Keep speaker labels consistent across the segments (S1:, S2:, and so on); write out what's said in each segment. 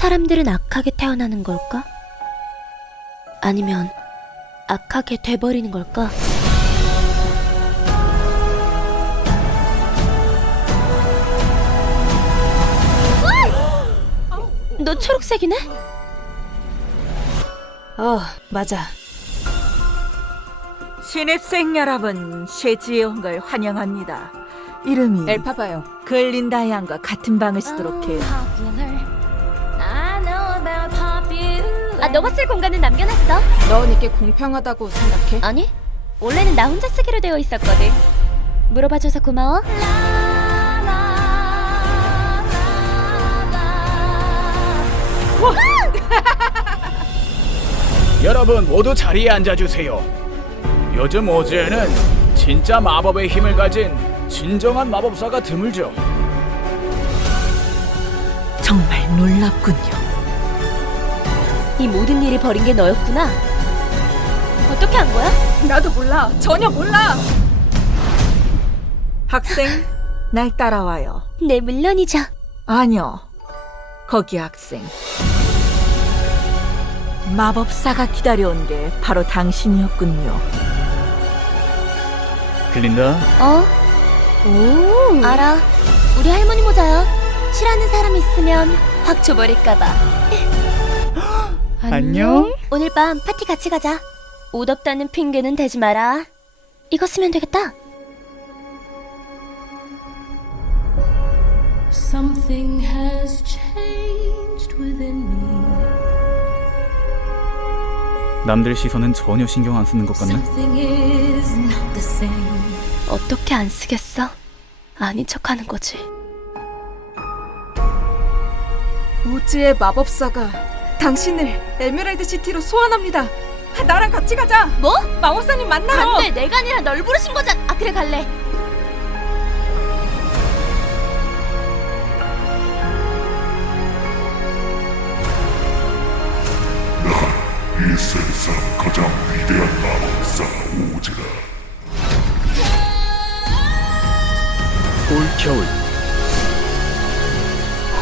S1: 사람들은 악하게 태어나는 걸까? 아니면 악하게 돼버리는 걸까? 너 초록색이네?
S2: 어, 맞아.
S3: 신입생 여러분, 쉐지에 온 걸 환영합니다. 이름이
S2: 엘파바요.
S3: 글린다 양과 같은 방을 쓰도록 해요.
S1: 너가 쓸 공간은 남겨놨어.
S2: 넌 이게 공평하다고 생각해?
S1: 아니, 원래는 나 혼자 쓰기로 되어 있었거든. 물어봐줘서 고마워.
S4: 여러분 모두 자리에 앉아주세요. 요즘 오즈에는 진짜 마법의 힘을 가진 진정한 마법사가 드물죠.
S3: 정말 놀랍군요.
S1: 이 모든 일이 벌인 게 너였구나. 어떻게 한 거야?
S2: 나도 몰라. 전혀 몰라.
S3: 학생, 날 따라와요.
S1: 네, 물론이죠.
S3: 아니요. 거기 학생. 마법사가 기다려온 게 바로 당신이었군요.
S4: 글린다,
S1: 어?
S2: 오.
S1: 알아. 우리 할머니 모자야. 싫어하는 사람 있으면 확 줘버릴까봐.
S4: 안녕.
S1: 오늘 밤 파티 같이 가자. 옷 없다는 핑계는 대지 마라. 이거 쓰면 되겠다.
S5: Something has changed within me.
S4: 남들 시선은 전혀 신경 안 쓰는 것 같네.
S5: Something is not the same.
S1: 어떻게 안 쓰겠어? 아닌 척하는 거지.
S2: 우즈의 마법사가 당신을 에메랄드 시티로 소환합니다. 나랑 같이 가자.
S1: 뭐?
S2: 마법사님 만나러.
S1: 안 돼. 내가 아니라 널 부르신 거잖아. 아, 그래 갈래.
S6: 이 세상 가장 위대한 마법사 오즈라
S4: 올겨울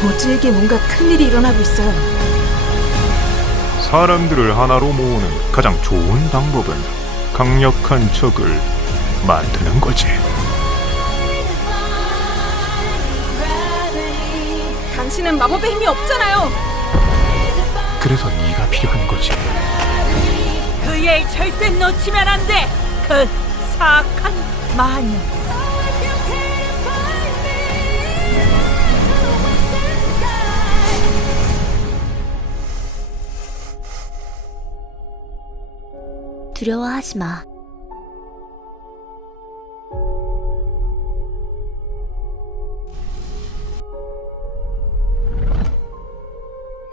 S2: 우즈에게 뭔가 큰일이 일어나고 있어요.
S6: 사람들을 하나로 모으는 가장 좋은 방법은 강력한 적을 만드는 거지
S2: 당신은 마법의 힘이 없잖아요.
S6: 그래서 네가 필요한 거지
S3: 그의 절대 놓치면 안 돼. 그 사악한 마녀.
S1: 두려워하지 마.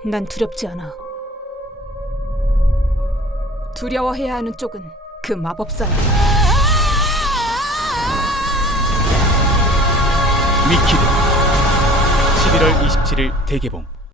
S2: 난 두렵지 않아. 두려워해야 하는 쪽은 그 마법사야.
S4: 위키드 11월 27일 대개봉